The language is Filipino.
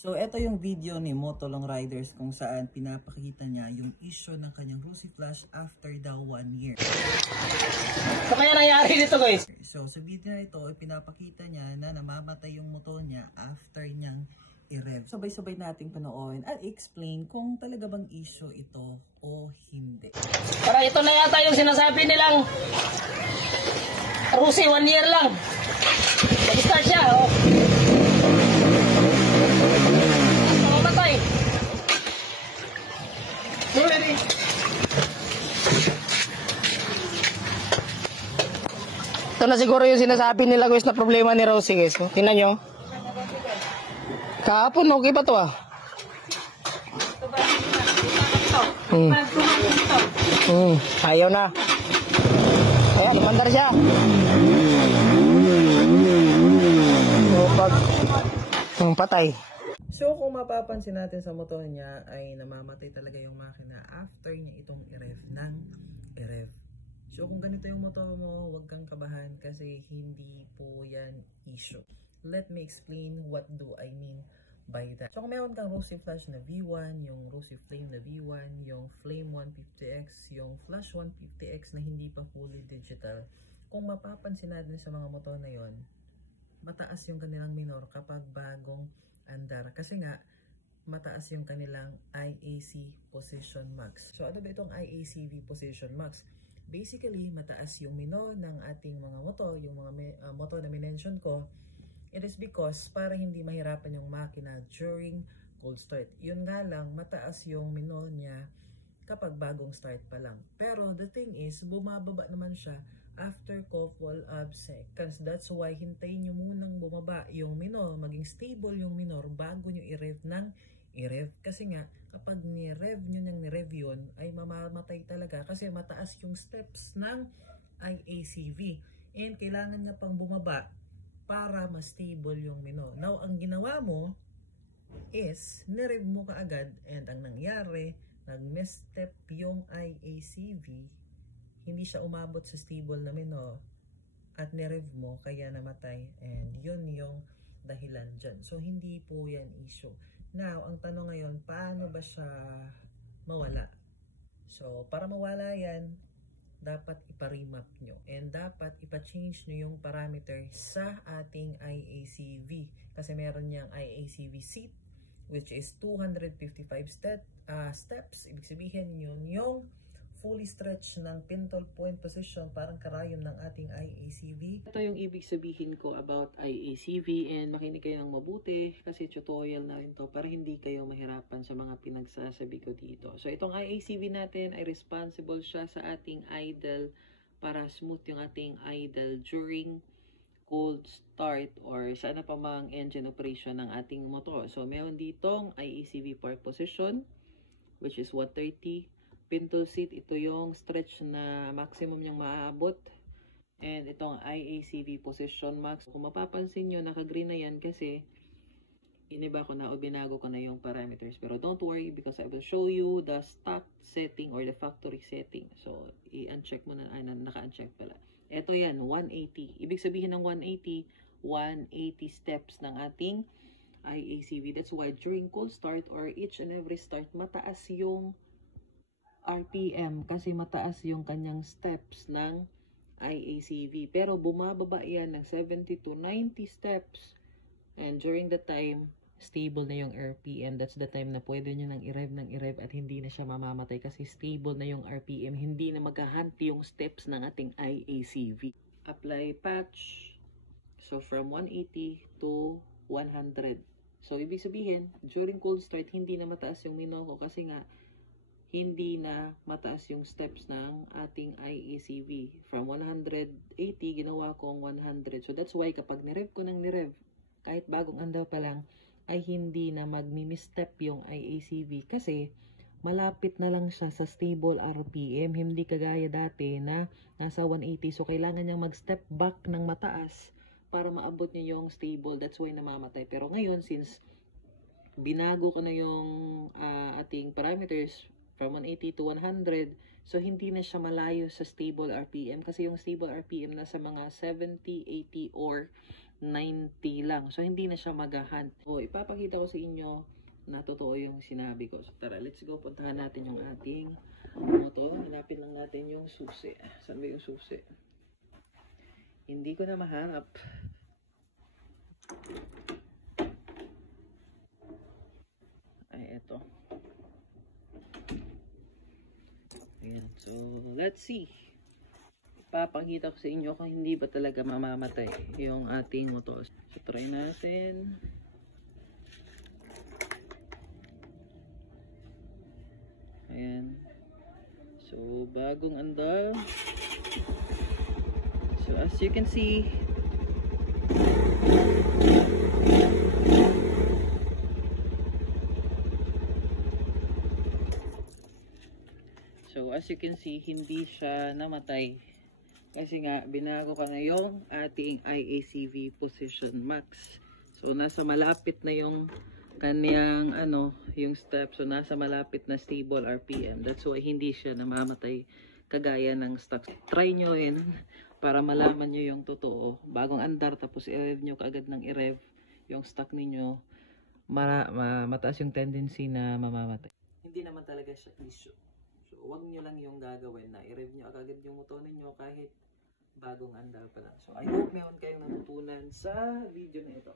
So, ito yung video ni Motolong Riders kung saan pinapakita niya yung issue ng kanyang Rusi Flash after daw 1 year. So, kaya nangyari dito guys? So, sa video na ito, pinapakita niya na namamatay yung motor niya after niyang i-rev. Sabay-sabay nating panoorin at explain kung talaga bang issue ito o hindi. Para ito na yata yung sinasabi nilang Rusi 1 year lang. Nag-start siya, oh. Mamatay. Ito na siguro yung sinasabi nila guys na problema ni Rosie guys. Tingnan nyo. Kahapon okay pa to ah. Ayaw na. Ayan, lumandar siya. Patay. So kung mapapansin natin sa motor niya ay namamatay talaga yung makina after niya itong i-rev ng i-rev. So kung ganito yung motor mo, huwag kang kabahan kasi hindi po yan issue. Let me explain what do I mean by that. So kung meron kang Rusi Flash na V1, yung Rusi Flame na V1, yung Flame 150X, yung Flash 150X na hindi pa fully digital, kung mapapansin natin sa mga motor na yon, mataas yung kanilang minor kapag bagong andar. Kasi nga, mataas yung kanilang IAC position max. So ano ba itong IACV position max? Basically, mataas yung minor ng ating mga motor, yung mga motor na minention ko. It is because para hindi mahirapan yung makina during cold start. Yun nga lang, mataas yung minor niya kapag bagong start pa lang. Pero the thing is, bumababa naman siya after couple of seconds. That's why hintayin nyo munang bumaba yung minor, maging stable yung minor bago nyo i-rev ng i-rev. Kasi nga, kapag ni-rev nyo ng ni-rev yun, ay mamamatay talaga kasi mataas yung steps ng IACV. And kailangan niya pang bumaba para mas stable yung minor. Now, ang ginawa mo is, ni-rev mo kaagad and ang nangyari, nag-misstep yung IACV, hindi siya umabot sa stable na minor at ni-rev mo kaya namatay, and yun yung dahilan dyan. So hindi po yan issue. Now, ang tanong ngayon, paano ba siya mawala? So para mawala yan, dapat ipa-remap nyo and dapat ipa-change nyo yung parameter sa ating IACV kasi meron niyang IACV seat which is 255 steps. Ibig sabihin yun yung fully stretch ng pintle point position, parang karayom ng ating IACV. Ito yung ibig sabihin ko about IACV, and makinig kayo ng mabuti kasi tutorial na rin to para hindi kayo mahirapan sa mga pinagsasabi ko dito. So itong IACV natin ay responsible siya sa ating idle para smooth yung ating idle during cold start or sana pa mang engine operation ng ating motor. So meron ditong IACV park position which is 130. Pintle seat, ito yung stretch na maximum niyang maaabot. And itong IACV position max. Kung mapapansin nyo, naka-green na yan kasi iniba ko na o binago ko na yung parameters. Pero don't worry because I will show you the stock setting or the factory setting. So, i-uncheck mo na, naka-uncheck pala. Ito yan, 180. Ibig sabihin ng 180, 180 steps ng ating IACV. That's why during cold start or each and every start, mataas yung RPM kasi mataas yung kanyang steps ng IACV. Pero bumababa yan ng 70 to 90 steps. And during the time, stable na yung RPM. That's the time na pwede nyo nang i-rev at hindi na siya mamamatay kasi stable na yung RPM. Hindi na maghahanti yung steps ng ating IACV. Apply patch. So from 180 to 100. So ibig sabihin, during cold start, hindi na mataas yung minor ko kasi nga hindi na mataas yung steps ng ating IACV. From 180, ginawa kong 100. So that's why kapag nirev ko ng nirev, kahit bagong andar pa lang, ay hindi na magmi-misstep yung IACV kasi malapit na lang siya sa stable RPM. Hindi kagaya dati na nasa 180. So kailangan niyang mag-step back ng mataas para maabot niya yung stable. That's why namamatay. Pero ngayon, since binago ko na yung ating parameters, from 180 to 100, so hindi na siya malayo sa stable RPM kasi yung stable RPM nasa mga 70, 80 or 90 lang. So, hindi na siya mag-hunt. So, ipapakita ko sa inyo na totoo yung sinabi ko. So, tara, let's go. Puntahan natin yung ating motor. Hanapin lang natin yung susi. Saan ba yung susi? Hindi ko na mahanap. Ay, eto. Ayan. So, let's see. Ipapakita ko sa inyo kung hindi ba talaga mamamatay yung ating motor. So, try natin. Ayan. So, bagong andar. So, as you can see, hindi siya namatay. Kasi nga, binago ka na yung ating IACV position max. So, nasa malapit na yung kanyang, yung step. So, nasa malapit na stable RPM. That's why hindi siya namamatay kagaya ng stock. Try nyo yun para malaman nyo yung totoo. Bagong andar, tapos i-rev nyo kaagad ng i-rev yung stock ninyo. Mataas yung tendency na mamamatay. Hindi naman talaga siya issue. So, wag nyo lang yung gagawin na i-rev nyo agad yung motor ninyo kahit bagong andar pa lang. So, I hope meron kayong natutunan sa video na ito.